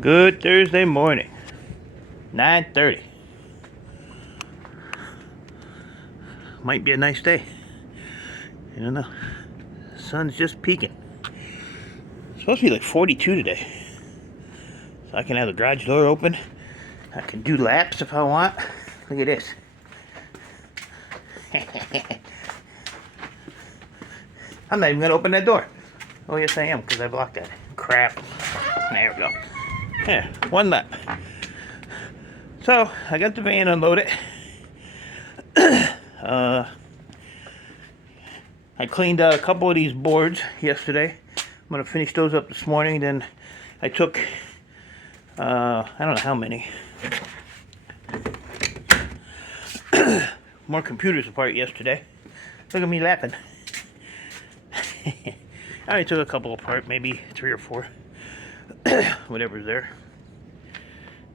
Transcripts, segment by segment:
Good Thursday morning, 9:30. Might be a nice day. I don't know. The sun's just peeking. It's supposed to be like 42 today. So I can have the garage door open. I can do laps if I want. Look at this. I'm not even gonna open that door. Oh yes I am, because I blocked that. Crap. There we go. Yeah, one lap. So I got the van unloaded. I cleaned out a couple of these boards yesterday. I'm gonna finish those up this morning. Then I took I don't know how many more computers apart yesterday. Look at me laughing. I only took a couple apart, maybe 3 or 4, whatever's there.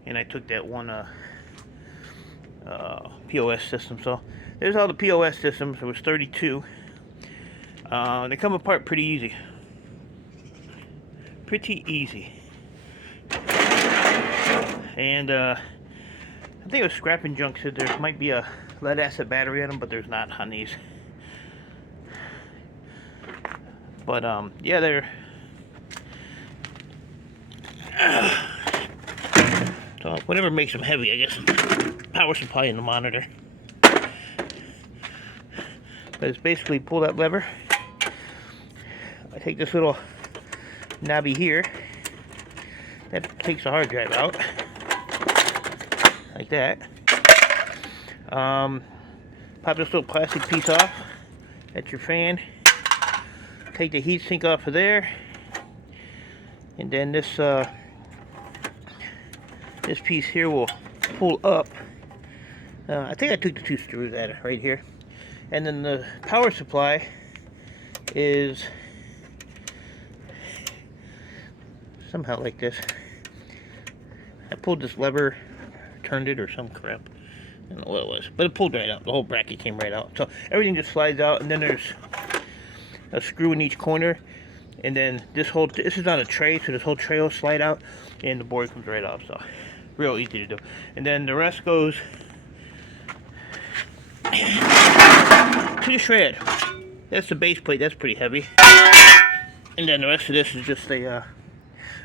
And I took that one POS system. So there's all the POS systems. There was 32. They come apart pretty easy. Pretty easy. And I think it was Scrapping Junk said there might be a lead acid battery in them, but there's not on these. But yeah, they're so whatever makes them heavy, I guess. Power supply in the monitor. But it's basically pull that lever. I take this little knobby here. That takes the hard drive out. Like that. Pop this little plastic piece off. That's your fan. Take the heat sink off of there. And then this this piece here will pull up. I think I took the 2 screws out of right here. And then the power supply is somehow like this. I pulled this lever, turned it or some crap. I don't know what it was, but it pulled right out. The whole bracket came right out. So everything just slides out, and then there's a screw in each corner. And then this is on a tray, so this whole tray will slide out, and the board comes right off. So real easy to do. And then the rest goes to the shred. That's the base plate. That's pretty heavy. And then the rest of this is just a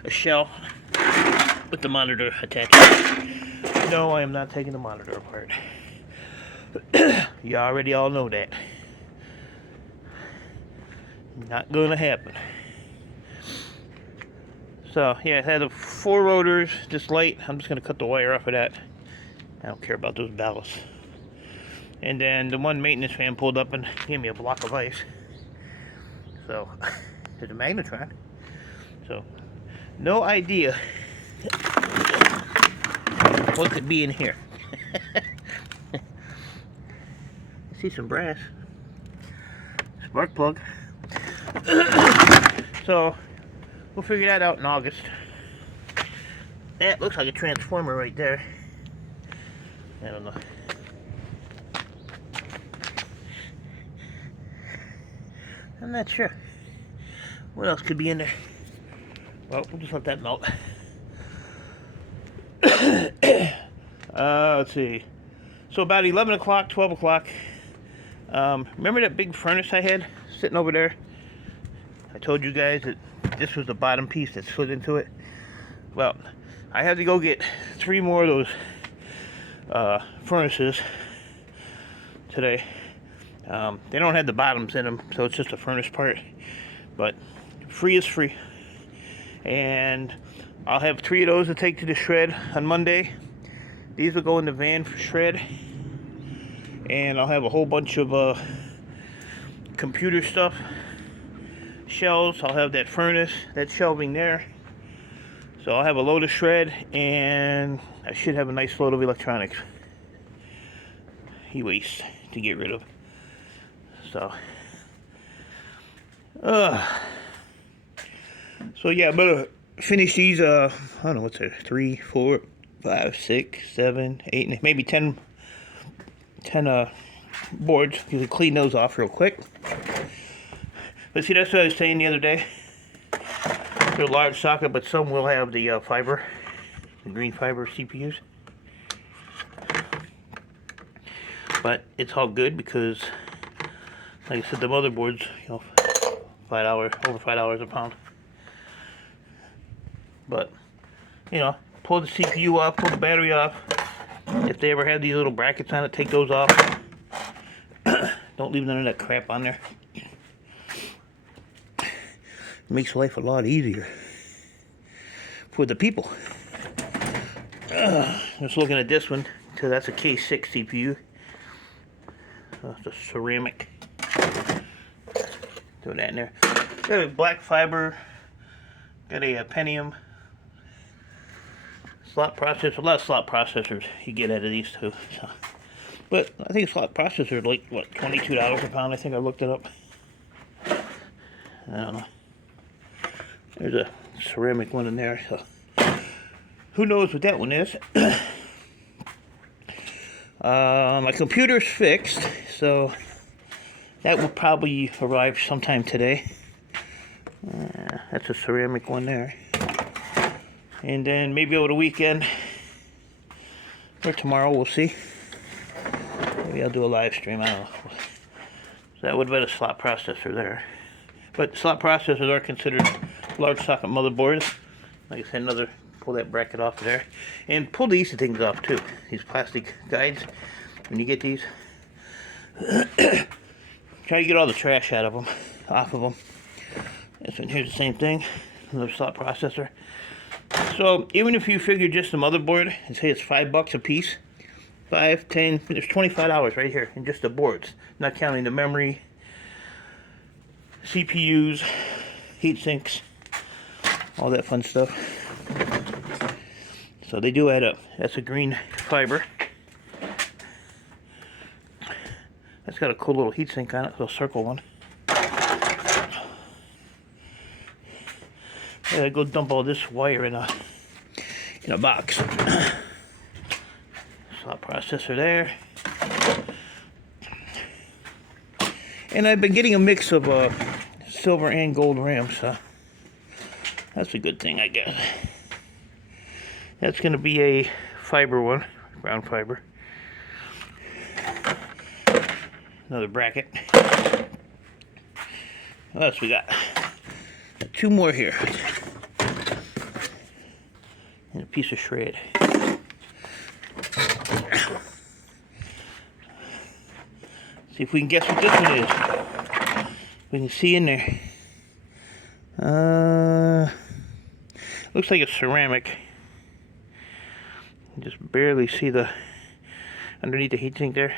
shell with the monitor attached. No, I am not taking the monitor apart. You already all know that. Not gonna happen. So yeah, it had the 4 rotors, this light. I'm just gonna cut the wire off of that. I don't care about those ballasts. And then the one maintenance fan pulled up and gave me a block of ice. So there's a magnetron. So no idea what could be in here. I see some brass. Spark plug. So we'll figure that out in August. That looks like a transformer right there. I don't know. I'm not sure. What else could be in there? Well, we'll just let that melt. Let's see. So about 11 o'clock, 12 o'clock. Remember that big furnace I had sitting over there? I told you guys that this was the bottom piece that slid into it. Well, I had to go get 3 more of those furnaces today. They don't have the bottoms in them, so it's just a furnace part. But free is free. And I'll have 3 of those to take to the shred on Monday. These will go in the van for shred. And I'll have a whole bunch of computer stuff. Shelves. I'll have that furnace, that shelving there. So I'll have a load of shred, and I should have a nice load of electronics. E-waste to get rid of. So yeah, I'm gonna finish these. I don't know what's there. 3, 4, 5, 6, 7, 8, maybe 10 boards. You can clean those off real quick. But see, that's what I was saying the other day. They're a large socket, but some will have the fiber the green fiber CPUs. But it's all good because, like I said, the motherboard's, you know, over $5 a pound. But, you know, pull the CPU off, pull the battery off. If they ever have these little brackets on it, take those off. Don't leave none of that crap on there. It makes life a lot easier for the people. Just looking at this one, so that's a K6 CPU. It's a ceramic. Throw that in there. Got a black fiber. Got a Pentium. Slot processor. A lot of slot processors you get out of these two. So. But I think slot processors are like, what, $22 a pound? I think I looked it up. I don't know. There's a ceramic one in there. So who knows what that one is? My computer's fixed, so that will probably arrive sometime today. That's a ceramic one there. And then maybe over the weekend or tomorrow, we'll see. Maybe I'll do a live stream, I don't know. So that would have been a slot processor there. But slot processors are considered large socket motherboards. Like I said, pull that bracket off of there. And pull these things off too. These plastic guides. When you get these, try to get all the trash out of them, off of them. This one here's the same thing. Another slot processor. So even if you figure just the motherboard and say it's $5 a piece, 5, 10, there's $25 right here in just the boards, not counting the memory, CPUs, heat sinks, all that fun stuff. So they do add up. That's a green fiber. That's got a cool little heat sink on it, a circle one. Yeah, go dump all this wire in a box. Slot processor there. And I've been getting a mix of silver and gold RAM, so that's a good thing, I guess. That's going to be a fiber one, brown fiber. Another bracket. What else we got? Two more here. And a piece of shred. See if we can guess what this one is. We can see in there. Looks like a ceramic. You just barely see the underneath the heatsink there.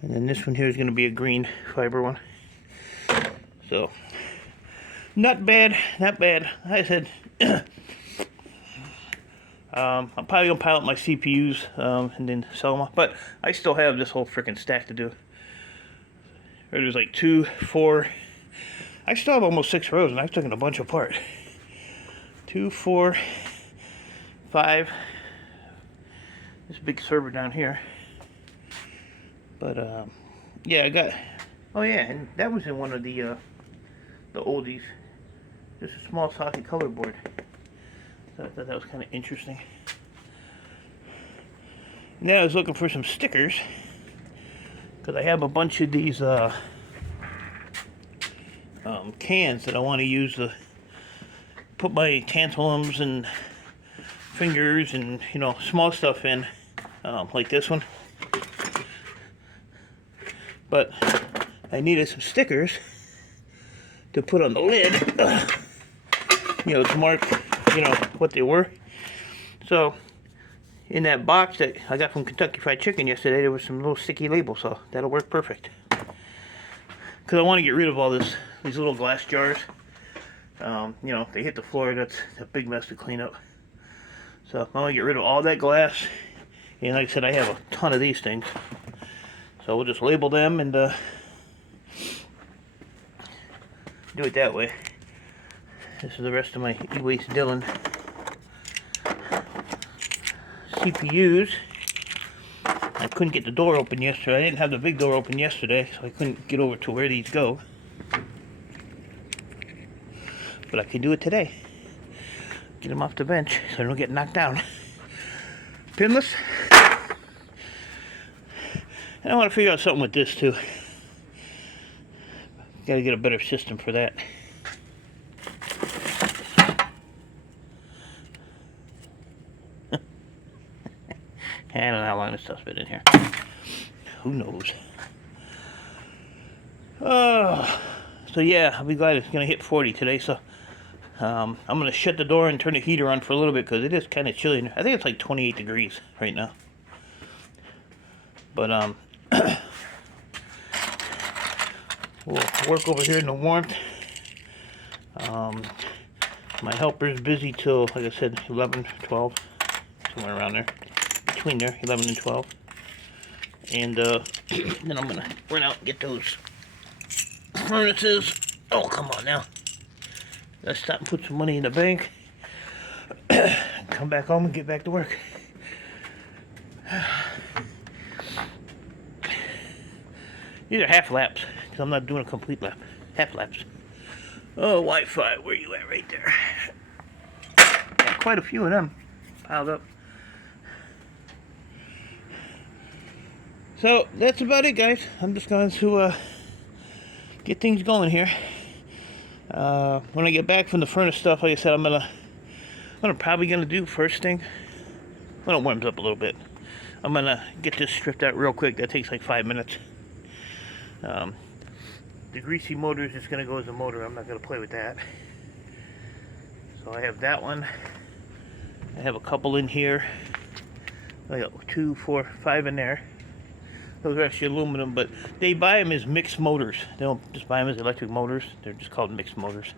And then this one here is going to be a green fiber one. So, not bad, not bad. Like I said, I'm probably going to pile up my CPUs and then sell them off. But I still have this whole freaking stack to do. There's like 2, 4. I still have almost 6 rows and I've taken a bunch apart. 2, 4, 5. This big server down here. But, yeah, I got... Oh, yeah, and that was in one of the oldies. Just a small socket color board. So I thought that was kind of interesting. And then I was looking for some stickers. Because I have a bunch of these cans that I want to use to put my tantalums and fingers and, small stuff in. Like this one. But I needed some stickers to put on the lid, to mark, what they were. So, in that box that I got from Kentucky Fried Chicken yesterday, there was some little sticky labels, so that'll work perfect. Because I want to get rid of all these little glass jars. They hit the floor, that's a big mess to clean up. So, I want to get rid of all that glass. And like I said, I have a ton of these things. So we'll just label them and do it that way. This is the rest of my E-Waste Dillon CPUs. I couldn't get the door open yesterday. I didn't have the big door open yesterday, so I couldn't get over to where these go. But I can do it today. Get them off the bench so they don't get knocked down. Pinless. And I want to figure out something with this too. Got to get a better system for that. I don't know how long this stuff's been in here. Who knows? So yeah, I'll be glad it's going to hit 40 today. So I'm going to shut the door and turn the heater on for a little bit because it is kind of chilly. I think it's like 28 degrees right now. But we'll work over here in the warmth. My helper's busy till, like I said, 11, 12, somewhere around there. Between there, 11 and 12. And then I'm gonna run out and get those furnaces. Oh, come on now. Let's stop and put some money in the bank. Come back home and get back to work. These are half laps, because I'm not doing a complete lap. Half laps. Oh, Wi-Fi, where you at right there? Got quite a few of them piled up. So that's about it, guys. I'm just going to get things going here. When I get back from the furnace stuff, like I said, what I'm probably gonna do first thing, when it warms up a little bit, I'm gonna get this stripped out real quick. That takes like 5 minutes. The greasy motor is just gonna go as a motor. I'm not gonna play with that. So I have that one. I have a couple in here. I got 2, 4, 5 in there. Those are actually aluminum, but they buy them as mixed motors. They don't just buy them as electric motors. They're just called mixed motors.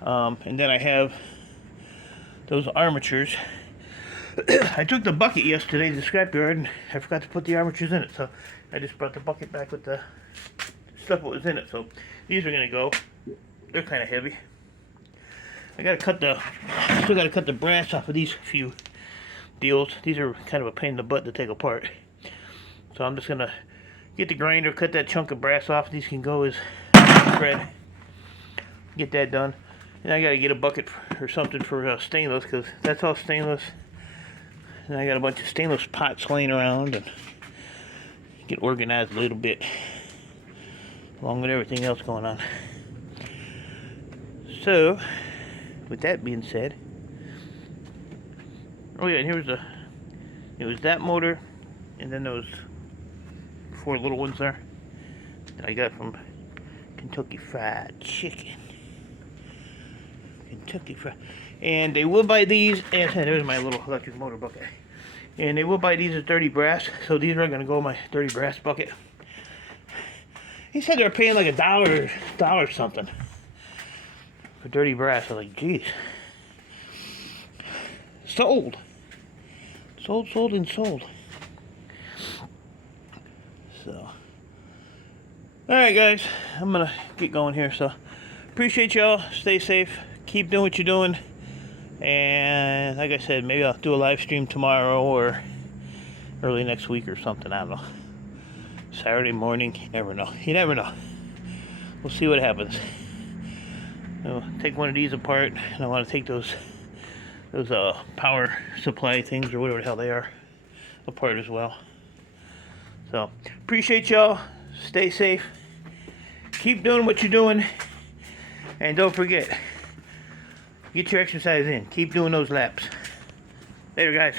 And then I have those armatures. I took the bucket yesterday to the scrapyard and I forgot to put the armatures in it. So I just brought the bucket back with the stuff that was in it. So these are going to go. They're kind of heavy. Still got to cut the brass off of these few deals. These are kind of a pain in the butt to take apart. So I'm just going to get the grinder, cut that chunk of brass off. These can go as thread. Get that done. And I got to get a bucket or something for stainless, because that's all stainless. And I got a bunch of stainless pots laying around, and get organized a little bit, along with everything else going on. So, with that being said, oh yeah, and it was that motor, and then those 4 little ones there that I got from Kentucky Fried Chicken. Kentucky Fried. And they will buy these, and there's my little electric motor bucket. And they will buy these at 30 brass, so these are going to go in my 30 brass bucket. He said they were paying like $1 something for 30 brass. I was like, geez. Sold, and sold. So, alright guys, I'm gonna get going here. So, appreciate y'all. Stay safe. Keep doing what you're doing. And like I said, maybe I'll do a live stream tomorrow or early next week or something. I don't know. Saturday morning. You never know. You never know. We'll see what happens. I'll take one of these apart, and I want to take those power supply things or whatever the hell they are apart as well. So, appreciate y'all. Stay safe. Keep doing what you're doing. And don't forget, get your exercise in. Keep doing those laps. Later, guys.